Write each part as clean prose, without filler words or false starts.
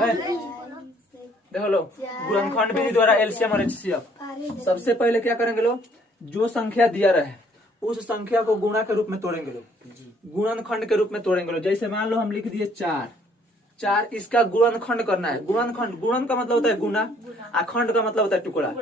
देखो लो, गुणनखंड विधि द्वारा एलसीएम और एचसीएफ। सबसे पहले क्या करेंगे लोग, जो संख्या दिया रहे उस संख्या को गुणा के रूप में तोड़ेंगे लोग, गुणनखंड के रूप में तोड़ेंगे लोग। जैसे मान लो हम लिख दिए 4, इसका गुणनखंड करना है। गुणनखंड, गुणन का मतलब होता है गुना, और खंड का मतलब होता है टुकड़ा।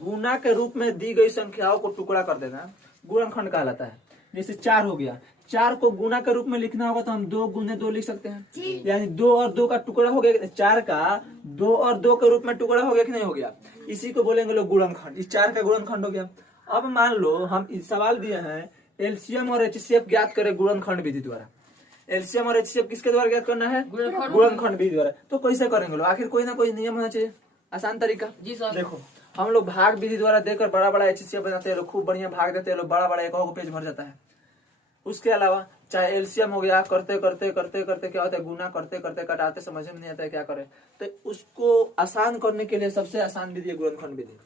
गुना के रूप में दी गई संख्याओं को टुकड़ा कर देना गुणनखंड कहलाता है। जैसे 4 हो गया, 4 को गुना के रूप में लिखना होगा तो हम 2 गुने 2 लिख सकते हैं, यानी 2 और 2 का टुकड़ा हो गया। 4 का 2 और 2 के रूप में टुकड़ा हो गया कि नहीं हो गया, इसी को बोलेंगे लोग गुणनखंड। इस 4 का गुणनखंड हो गया। अब मान लो हम इस सवाल दिए हैं एलसीएम और एचसीएफ ज्ञात करें गुणनखंड विधि द्वारा। एलसीएम और एचसीएफ किसके द्वारा ज्ञात करना है, गुणनखंड विधि द्वारा। तो कैसे करेंगे लोग, आखिर कोई ना कोई नियम होना चाहिए, आसान तरीका। देखो हम लोग भाग विधि द्वारा देकर बड़ा बड़ा एचसीएफ बनाते हैं लोग, खूब बढ़िया भाग देते हैं लोग, बड़ा बड़ा एक पेज भर जाता है। उसके अलावा चाहे एलसीएम हो गया, करते करते करते करते क्या होता है, गुना करते करते कटाते, समझ में नहीं आता है क्या करे। तो उसको आसान करने के लिए सबसे आसान विधि है गुणनखंड विधि।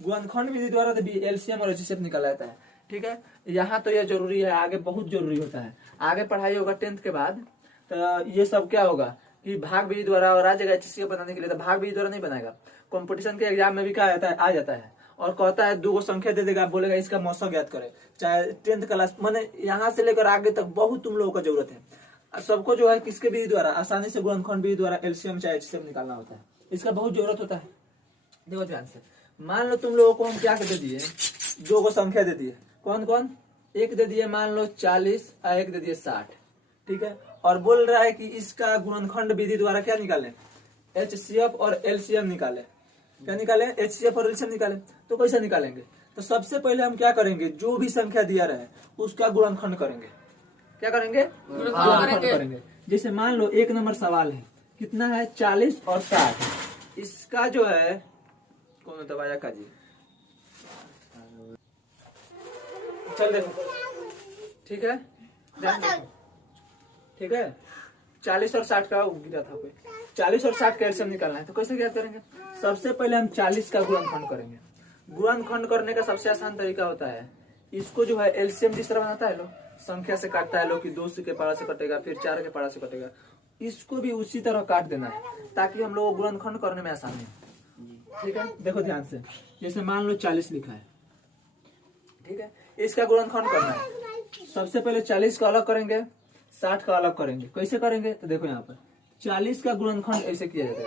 गुणनखंड विधि द्वारा एलसीएम और एचसीएफ निकाला जाता है। ठीक है, यहाँ तो यह जरूरी है, आगे बहुत जरूरी होता है। आगे पढ़ाई होगा 10th के बाद, तो ये सब क्या होगा कि भाग विधि द्वारा और आ जाएगा एचसीएफ बनाने के लिए। तो भाग विधि द्वारा नहीं बनाएगा, कंपटीशन के एग्जाम में भी क्या आता है, आ जाता है। और कहता है 2 संख्या दे देगा, बोलेगा इसका मौसा ज्ञात करे। चाहे 10th क्लास, मैंने यहाँ से लेकर आगे तक बहुत तुम लोगों का जरूरत है। सबको जो है किसके विधि द्वारा, आसानी से गुणनखंड विधि द्वारा एलसीएम चाहे एचसीएफ निकालना होता है, इसका बहुत जरूरत होता है। देखो ध्यान से, मान लो तुम लोगों को हम क्या दे दिए, 2 को संख्या दे दिए, कौन कौन, एक दे दिए मान लो 40 और एक दे दिए 60। ठीक है, और बोल रहा है कि इसका गुणनखंड विधि द्वारा क्या निकालें, एचसीएफ और एलसीएम निकाले। क्या निकाले, एचसीएफ और एलसीएम निकाले। तो कैसे निकालेंगे, तो सबसे पहले हम क्या करेंगे, जो भी संख्या दिया रहे उसका गुणनखंड करेंगे। क्या करेंगे, गुणनखंड करेंगे। जैसे मान लो 1 नंबर सवाल है, कितना है 40 और 60। इसका जो है कौन दबाया का जी, चल देखो, ठीक है ठीक है, 40 और 60 का गिरा था कोई, 40 और 60 का एलसीएम निकालना है। तो कैसे क्या करेंगे, सबसे पहले हम 40 का गुणनखंड करेंगे। गुणनखंड करने का सबसे आसान तरीका होता है, इसको जो है एलसीएम जिस तरह बनाता है लोग, संख्या से काटता है लोग कि 2 के पारा से कटेगा, फिर 4 के पारा से कटेगा, इसको भी उसी तरह काट देना है ताकि हम लोग गुणनखंड करने में आसानी हो। ठीक है, देखो ध्यान से, जैसे मान लो 40 लिखा है, ठीक है, इसका गुणनखंड करना है। सबसे पहले 40 का अलग करेंगे, 60 का अलग करेंगे। कैसे करेंगे, तो देखो यहाँ पर 40 का गुणनखंड ऐसे किया जाता है।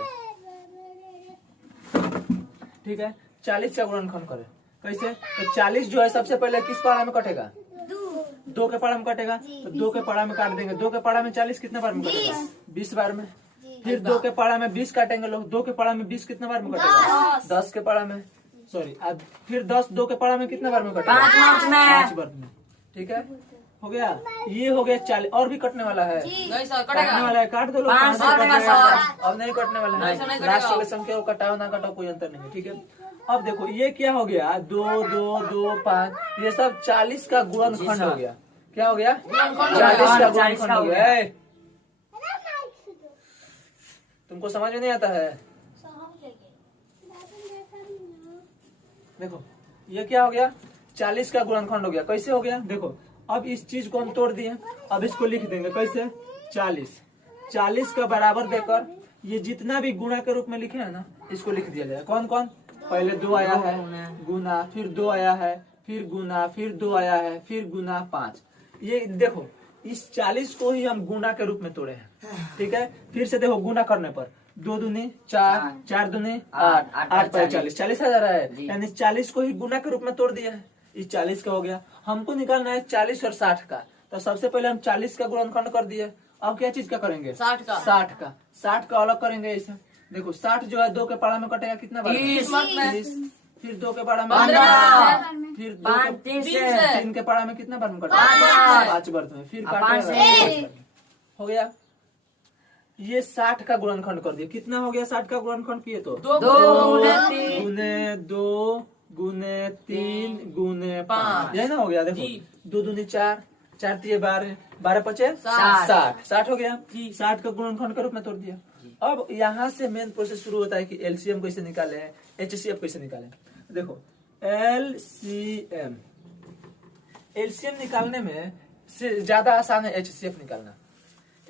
ठीक है, 40 का गुणनखंड करें कैसे, तो 40 जो है सबसे पहले किस पारा में कटेगा, 2 के पारा में कटेगा। तो 2 के पारा में काट देंगे, 2 के पारा में 40 कितने बार में कटेगा, 20 बार में। फिर 2 के पारा में 20 काटेंगे लोग, 2 के पारा में 20 कितने बार में कटेगा, 10 के पारा में, सॉरी, फिर 10 2 के पारा में कितने बार में कटेगा, 5 बार में। ठीक है, हो गया, ये हो गया 40। और भी कटने वाला है, कटने वाला है, काट दो लोग, अब नहीं कटने वाला है। लास्ट वाले संख्या को कटाओ ना कटाओ कोई अंतर नहीं है। ठीक है, अब देखो ये क्या हो गया, 2 2 2 5, ये सब 40 का गुणनखंड हो गया। क्या हो गया, 40 का गुणनखंड हो गया। तुमको समझ में नहीं आता है, देखो ये क्या हो गया, 40 का गुणनखंड हो गया। कैसे हो गया, देखो अब इस चीज को हम तोड़ दिए, अब इसको लिख देंगे कैसे, 40 का बराबर देकर ये जितना भी गुणा के रूप में लिखे है ना, इसको लिख दिया जाए। कौन कौन, पहले 2 आया है गुना, फिर 2 आया है, फिर गुना, फिर 2 आया है, फिर गुना 5। ये देखो इस 40 को ही हम गुना के रूप में तोड़े हैं। ठीक है, फिर से देखो गुना करने पर 2 दूनी 4, 4 दूनी 8, 8 पर 40, 40 आ जा रहा है, यानी 40 को ही गुना के रूप में तोड़ दिया है। इस 40 का हो गया, हमको निकालना है 40 और 60 का। तो सबसे पहले हम 40 का गुणनखंड कर दिए, अब क्या चीज का करेंगे, 60 का अलग करेंगे। ऐसे देखो 60 जो है 2 के पारा में कटेगा कितना बार, 30, फिर 2 के पारा में 15, फिर 3 के पारा में कितना बार में कटेगा, 5 बार में, फिर काटेगा, हो गया। ये 60 का गुणनखंड कर दिए, कितना हो गया 60 का गुणनखंड किए तो 2 गुने 2 गुने 3 गुने 5, यही ना हो गया। देखो 2 दूनी 4, 4 दिए 12, 12 पचे 60 हो गया। 60 का गुणनखंड के रूप में तोड़ दिया। अब यहाँ से मेन प्रोसेस शुरू होता है कि एलसीएम कैसे निकाले, एचसीएफ कैसे निकाले। देखो एलसीएम निकालने में से ज्यादा आसान है एचसीएफ निकालना।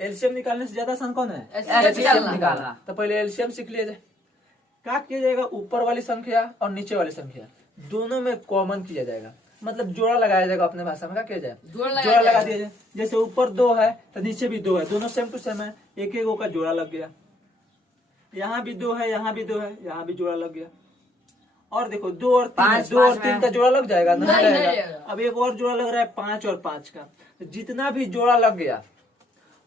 एलसीएम निकालने से ज्यादा आसान कौन है? एचसीएफ निकालना। तो पहले एलसीएम सीख लिया जाए। क्या किया जाएगा? ऊपर वाली संख्या और नीचे वाली संख्या दोनों में कॉमन किया जाएगा, मतलब जोड़ा लगाया जाएगा। अपने भाषा में क्या किया जाए? जोड़ा लगा दिया जाए। जैसे ऊपर 2 है तो नीचे भी 2 है, दोनों सेम टू सेम है, एक एक का जोड़ा लग गया। यहाँ भी 2 है, यहाँ भी 2 है, यहाँ भी जोड़ा लग गया। और देखो 2 और 3, 2 और 3 का जोड़ा लग जाएगा? नहीं लगेगा। अब एक और जोड़ा लग रहा है 5 और 5 का। तो जितना भी जोड़ा लग गया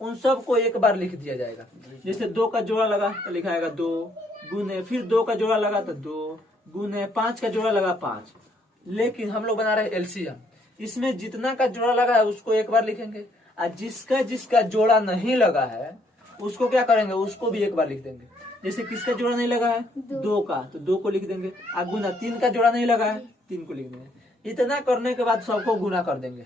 उन सबको एक बार लिख दिया जाएगा। जैसे 2 का जोड़ा लगा तो लिखाएगा 2 गुने, फिर 2 का जोड़ा लगा तो 2 गुने, 5 का जोड़ा लगा 5। लेकिन हम लोग बना रहे एलसीएम, इसमें जितना का जोड़ा लगा है उसको एक बार लिखेंगे, और जिसका जिसका जोड़ा नहीं लगा है उसको क्या करेंगे? उसको भी एक बार लिख देंगे। जैसे किसका जोड़ा नहीं लगा है? 2 का, तो 2 को लिख देंगे। और गुना 3 का जोड़ा नहीं लगा है, 3 को लिख देंगे। इतना करने के बाद सबको गुना कर देंगे।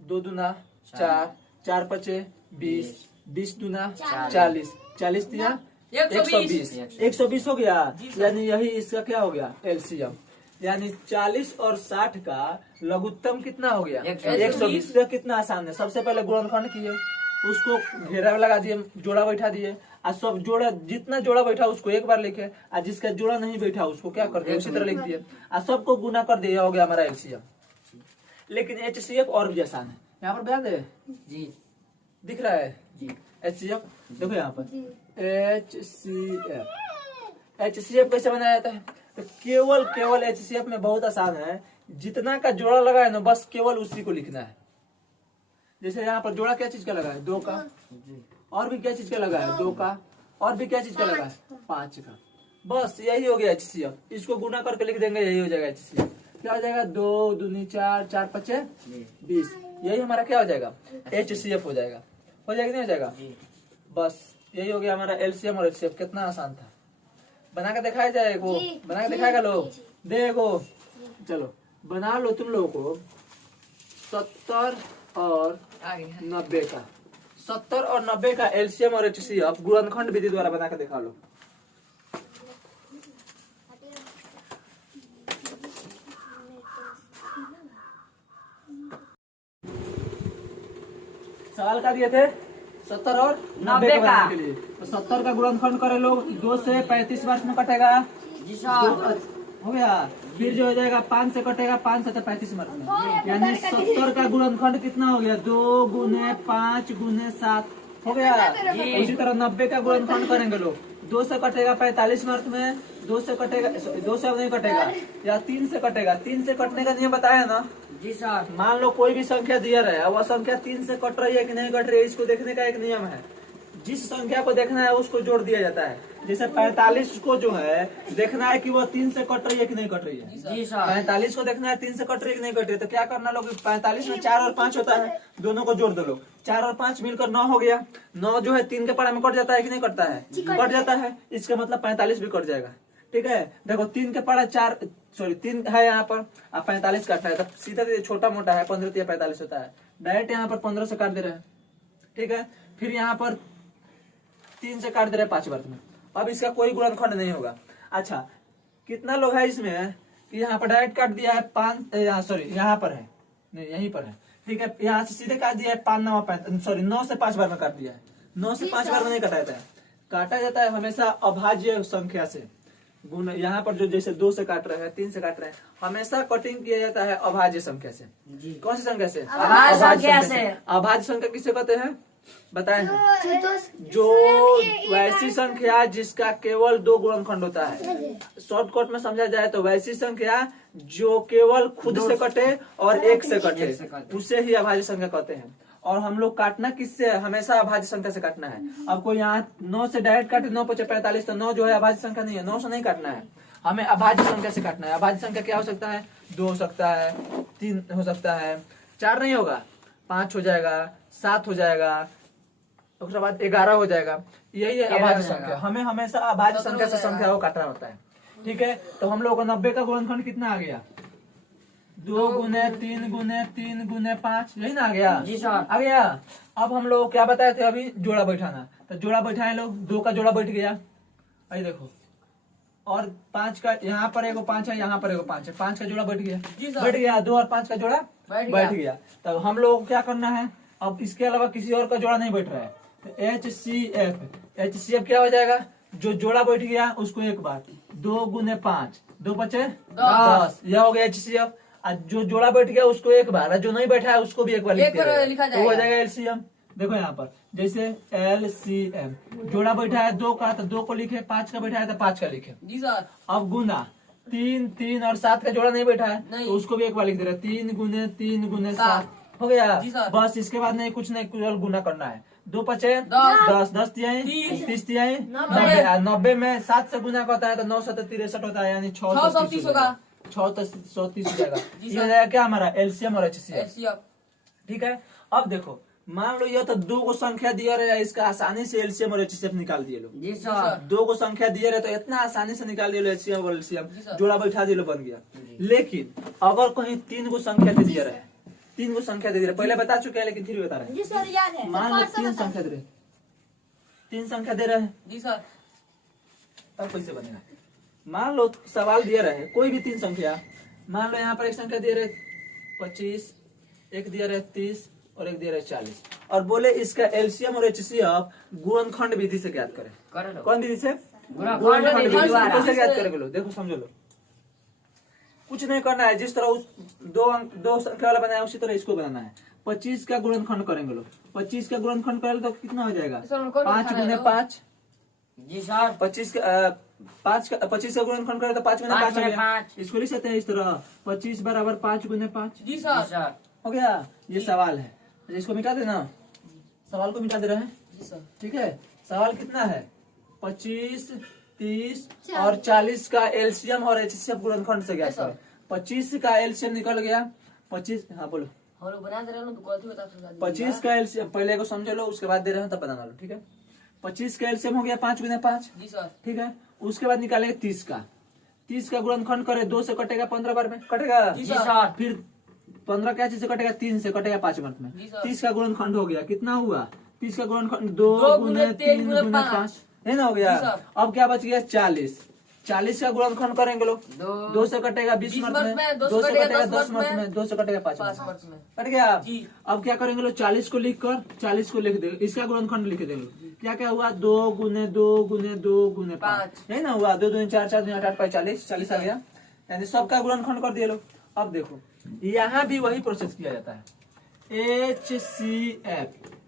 2 दूना 4, 4 पचे 20, 20 दूना 40, 40 दिया 120, 120 हो गया। यानी यही इसका क्या हो गया? एलसीएम। यानी 40 और 60 का लघुत्तम कितना हो गया? 120। कितना आसान है। सबसे पहले गुणनखंड किए, उसको घेरा लगा दिए, जोड़ा बैठा दिए, और सब जोड़ा जितना जोड़ा बैठा उसको एक बार लिखे, और जिसका जोड़ा नहीं बैठा उसको क्या कर दिया? उसी तरह लिख दिए, और सबको गुना कर दिया, हो गया हमारा एलसीएम। लेकिन एचसीएफ और भी आसान है। यहाँ पर बयान है जी, दिख रहा है जी एचसीएफ। देखो यहाँ पर एचसीएफ कैसे बनाया जाता है? तो केवल एचसीएफ में बहुत आसान है। जितना का जोड़ा लगा है ना, बस केवल उसी को लिखना है। जैसे यहाँ पर जोड़ा क्या चीज का लगा है? 2 का। और भी क्या चीज का लगा है? 2 का। और भी क्या चीज का लगा है? 5 का। बस यही हो गया एचसीएफ। इसको गुना करके लिख देंगे, यही हो जाएगा एचसीएफ। क्या हो जाएगा? 2 दूनी 4, 4 पचे 20। यही हमारा क्या हो जाएगा? एचसीएफ हो जाएगा। हो जाएगा नहीं हो जाएगा? बस यही हो गया हमारा एलसीएम और एचसीएफ। कितना आसान था। बना के दिखाया जाए, वो बना के दिखाएगा लोग। देखो चलो बना लो तुम लोगों को 70 और 90 का। 70 और 90 का एलसीएम और एचसीएफ गुणनखंड विधि द्वारा बना के दिखा लो। सवाल का दिए थे 70 और 90 का बनाने के लिए। तो 70 का गुणनखंड करे लोग, 2 से 35 वर्ष में कटेगा जी सर, हो गया। फिर जो हो जाएगा 5 से कटेगा, 5 से 35 वर्ष में। यानी 70 का गुणनखंड कितना हो गया? 2 गुने 5 गुने 7 हो गया। उसी तरह 90 का गुणनखंड करेंगे लोग, 2 से कटेगा 45 वर्ष में, 2 से कटेगा, 2 से नहीं कटेगा, या 3 से कटेगा। 3 से कटने का नियम बताया ना जी सर। मान लो कोई भी संख्या दिया है, वह संख्या 3 से कट रही है कि नहीं कट रही है, इसको देखने का एक नियम है। जिस संख्या को देखना है उसको जोड़ दिया जाता है। जैसे 45 को जो है देखना है कि वो 3 से कट रही है कि नहीं कट रही है जी सर। 45 को देखना है 3 से कट रही है कि नहीं कट रही है, तो क्या करना लोग? 45 में 4 और 5 होता है, दोनों को जोड़ दो लोग। 4 और 5 मिलकर 9 हो गया। 9 जो है 3 के पढ़ा में कट जाता है कि नहीं कटता है? कट जाता है। इसका मतलब 45 भी कट जाएगा। ठीक है, देखो 3 के पढ़ा 3 है यहाँ पर, अब 45 काटना है, तब सीधा छोटा मोटा है, 15 या 45 होता है, डायरेक्ट यहाँ पर 15 से काट दे रहे हैं। ठीक है, फिर यहाँ पर 3 से काट दे रहे हैं 5 वर्ष में। अब इसका कोई गुणनखंड नहीं होगा। अच्छा, कितना लोग है इसमें कि यहाँ पर डायरेक्ट काट दिया है 5, यहाँ पर है नहीं, यहीं पर है। ठीक है, यहाँ से सीधे काट दिया है 9 से 5 बार में काट दिया है। 9 से 5 बार में नहीं काटा जाता है, काटा जाता है हमेशा अभाज्य संख्या से। गुण यहाँ पर जो जैसे 2 से काट रहे हैं, 3 से काट रहे हैं, हमेशा कटिंग किया जाता है अभाज्य संख्या से। कौन सी संख्या से? अभाज्य संख्या किसे कहते हैं बताएं? जो वैसी संख्या जिसका केवल 2 गुणनखंड होता है। शॉर्टकट में समझा जाए तो वैसी संख्या जो केवल खुद से कटे और 1 से कटे, उसे ही अभाज्य संख्या कहते हैं। और हम लोग काटना किससे? हमेशा अभाज्य संख्या से काटना है। अब कोई यहाँ 9 से डायरेक्ट काटे, 9 पचे 45, तो 9 जो है अभाज्य संख्या नहीं है, 9 से नहीं काटना है, हमें अभाज्य संख्या से काटना है। अभाज्य संख्या क्या हो सकता है? 2 हो सकता है, 3 हो सकता है, 4 नहीं होगा, 5 हो जाएगा, 7 हो जाएगा, उसके बाद 11 हो जाएगा। यही है अभाज्य संख्या। हमें हमेशा अभाज्य संख्या से संख्या को काटना होता है। ठीक है, तो हम लोग को 90 का गुणनखंड कितना आ गया? 2 गुने 3 गुने 3 गुने 5, यही ना आ गया जी सर, आ गया। अब हम लोग क्या बताए थे अभी? जोड़ा बैठाना। तो जोड़ा बैठाए लोग, 2 का जोड़ा बैठ गया, अरे देखो, और 5 का यहाँ पर एगो 5 है, यहाँ पर एगो 5 है, 5 का जोड़ा बैठ गया, बैठ गया। 2 और 5 का जोड़ा बैठ गया। तब हम लोग क्या करना है? अब इसके अलावा किसी और का जोड़ा नहीं बैठ रहा है, तो HCF क्या हो जाएगा, जो जोड़ा बैठ गया उसको एक बार, 2 गुने 5, 2 पचे 10, यह हो गया HCF। जो जोड़ा बैठ गया उसको एक बार, जो नहीं बैठा है उसको भी एक बार लिखा जाएगा, तो हो जाएगा LCM। देखो यहाँ पर जैसे LCM, जोड़ा बैठा है 2 का तो 2 को लिखे, 5 का बैठा है तो 5 का लिखे जी सर। अब गुना 3 और 7 का जोड़ा नहीं बैठा है तो उसको भी एक बार लिख दे रहे, 3 गुने 7 हो गया बस। इसके बाद नहीं कुछ नहीं, केवल गुना करना है, 2 पचे 10, 10 30 90 में 7 से गुना होता है तो 9 7 63 होता है, यानी 630 होगा, 630 हो जाएगा। ये हो जाएगा क्या हमारा LCM और HCF। ठीक है, अब देखो मान लो यह तो 2 को संख्या दिया रहे, इसका आसानी से LCM और HCF निकाल दिए लोग जी सर। 2 को संख्या दिए रहे तो इतना आसानी से निकाल दिए LCM और LCM, जोड़ा बैठा दिए बन गया। लेकिन अगर कहीं 3 को संख्या दे दिया रहे, 3 को संख्या दे रहे, पहले बता चुके हैं लेकिन फिर भी बता रहे हैं। मान लो 3 संख्या दे रहे, 3 संख्या दे रहे हैं जी सर, तब कैसे बनेगा। मान लो सवाल दिया रहे कोई भी 3 संख्या, मान लो यहाँ पर एक संख्या दिए रहे 25, एक दिया रहे 30 और एक दिया रहे 40, और बोले इसका LCM और HCF गुणनखंड विधि से ज्ञात करें। कौन विधि से? गुणनखंड विधि से कैसे ज्ञात करेंगे लो, देखो समझो लो, कुछ नहीं करना है, जिस तरह उस 2 संख्या वाला बनाया उसी तरह इसको बनाना है। 25 का गुणनखंड करेंगे लोग, 25 का गुणनखंड करेंगे तो कितना हो जाएगा, 5 गुने 5 जी सर। 25 का गुणनखंड करें तो 5 गुने 5 हो गया, इसको लिख सकते हैं इस तरह, 25 बराबर 5 गुने 5 जी सर, हो गया। ये सवाल है, इसको मिटा देना, सवाल को मिटा दे रहे हैं। ठीक है, सवाल कितना है, 25, 30 और 40 का LCM और HCF गुणनखंड से ज्ञात करें। 25 का LCM निकल गया, 25 हाँ बोलो, बना दे रहे हो 25 का LCM पहले को समझ लो, उसके बाद दे रहे हो तब बना लो। ठीक है, 25 का LCM हो गया 5 गुने 5 जी सर। ठीक है, उसके बाद निकालेंगे 30 का गुणनखंड करे, 2 से कटेगा 15 बार में कटेगा जी सर। फिर 15 क्या चीज से कटेगा, 3 से कटेगा 5 मिनट में। 30 का गुणनखंड हो गया, कितना हुआ, 30 का गुणनखंड 2 गुने 3 गुने 5 है ना, हो गया। अब क्या बच गया 40 का गुणनखंड करेंगे लोग, 2 से कटेगा 20 मिनट में, 2 से कटेगा 10 मिनट में, 2 से कटेगा 5 मिनट में, कट गया। अब क्या करेंगे लोग, 40 को लिख कर 40 को लिख देंगे, इसका गुणनखंड लिख देंगे, क्या क्या हुआ, 2 गुने 2 गुने 2 गुने 5 है ना, हुआ 2 2 4 4 2 8 8 40 आ गया, यानी सबका गुणनखंड कर दिए लोग। अब देखो यहाँ भी वही प्रोसेस किया जाता है,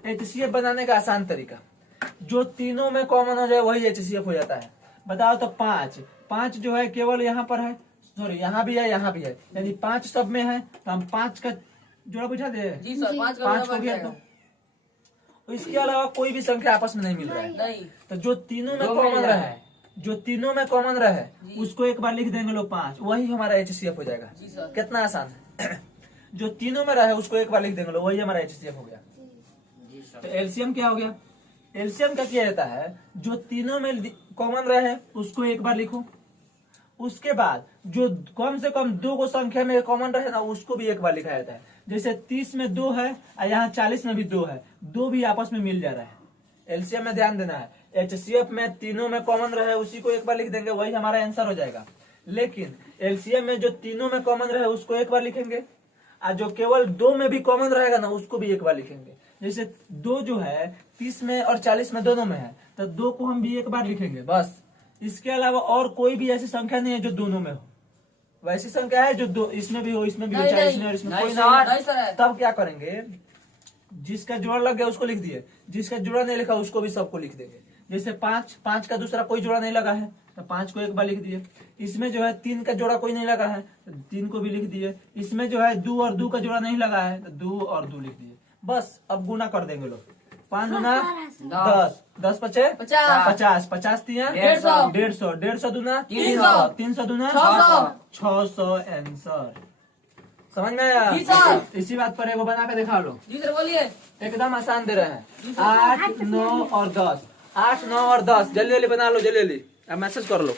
HCF बनाने का आसान तरीका, जो तीनों में कॉमन हो जाए वही HCF हो जाता है। बताओ तो 5 जो है केवल यहाँ पर है, सॉरी यहाँ भी है यहाँ भी है, यानी 5 सब में है, तो हम 5 का जोड़ा बैठा दे जी सर, 5 हो गया। तो इसके अलावा कोई भी संख्या आपस में नहीं मिल रहा है, तो जो तीनों में कॉमन रहे उसको एक बार लिख देंगे लोग 5, वही हमारा HCF हो जाएगा। कितना आसान है जो तीनों में रहे उसको एक बार लिख देंगे लोग, वही हमारा HCF हो गया। तो LCM क्या हो गया, LCM का किया जाता है, जो तीनों में कॉमन रहे उसको एक बार लिखो, उसके बाद जो कम से कम 2 को संख्या में कॉमन रहे ना उसको भी एक बार लिखा जाता है। जैसे 30 में 2 है और यहाँ 40 में भी 2 है, 2 भी आपस में मिल जा रहा है। LCM में ध्यान देना है, HCF में तीनों में कॉमन रहे उसी को एक बार लिख देंगे, वही हमारा आंसर हो जाएगा। लेकिन LCM में जो तीनों में कॉमन रहे उसको एक बार लिखेंगे, और जो केवल 2 में भी कॉमन रहेगा ना उसको भी एक बार लिखेंगे। जैसे 2 जो है 30 में और 40 में दोनों में है, तो 2 को हम भी एक बार लिखेंगे बस। इसके अलावा और कोई भी ऐसी संख्या नहीं है जो दोनों में हो, वैसी संख्या है जो 2 इसमें भी हो, इसमें भी हो, 40 में और इसमें कोई नहीं। तब क्या करेंगे, जिसका जोड़ा लग गया उसको लिख दिए, जिसका जोड़ा नहीं लिखा उसको भी सबको लिख देंगे। जैसे 5 का दूसरा कोई जोड़ा नहीं लगा है तो 5 को एक बार लिख दिए। इसमें जो है 3 का जोड़ा कोई नहीं लगा है तो 3 को भी लिख दिए। इसमें जो है 2 और 2 का जोड़ा नहीं लगा है तो 2 और 2 लिख दिए बस। अब गुना कर देंगे लोग, 5 गुना 10, 10 पचे 50, 50 तिया 150, 150 दूना 300, 300 दूना 600 आंसर। समझ में आया? इसी बात पर एगो बना के दिखा लो जी सर, बोलिए। एकदम आसान दे रहे हैं, 8, 9 और 10, 8, 9 और 10 जल्दी जल्दी बना लो, जल्दी जल्दी। अब मैसेज कर लो।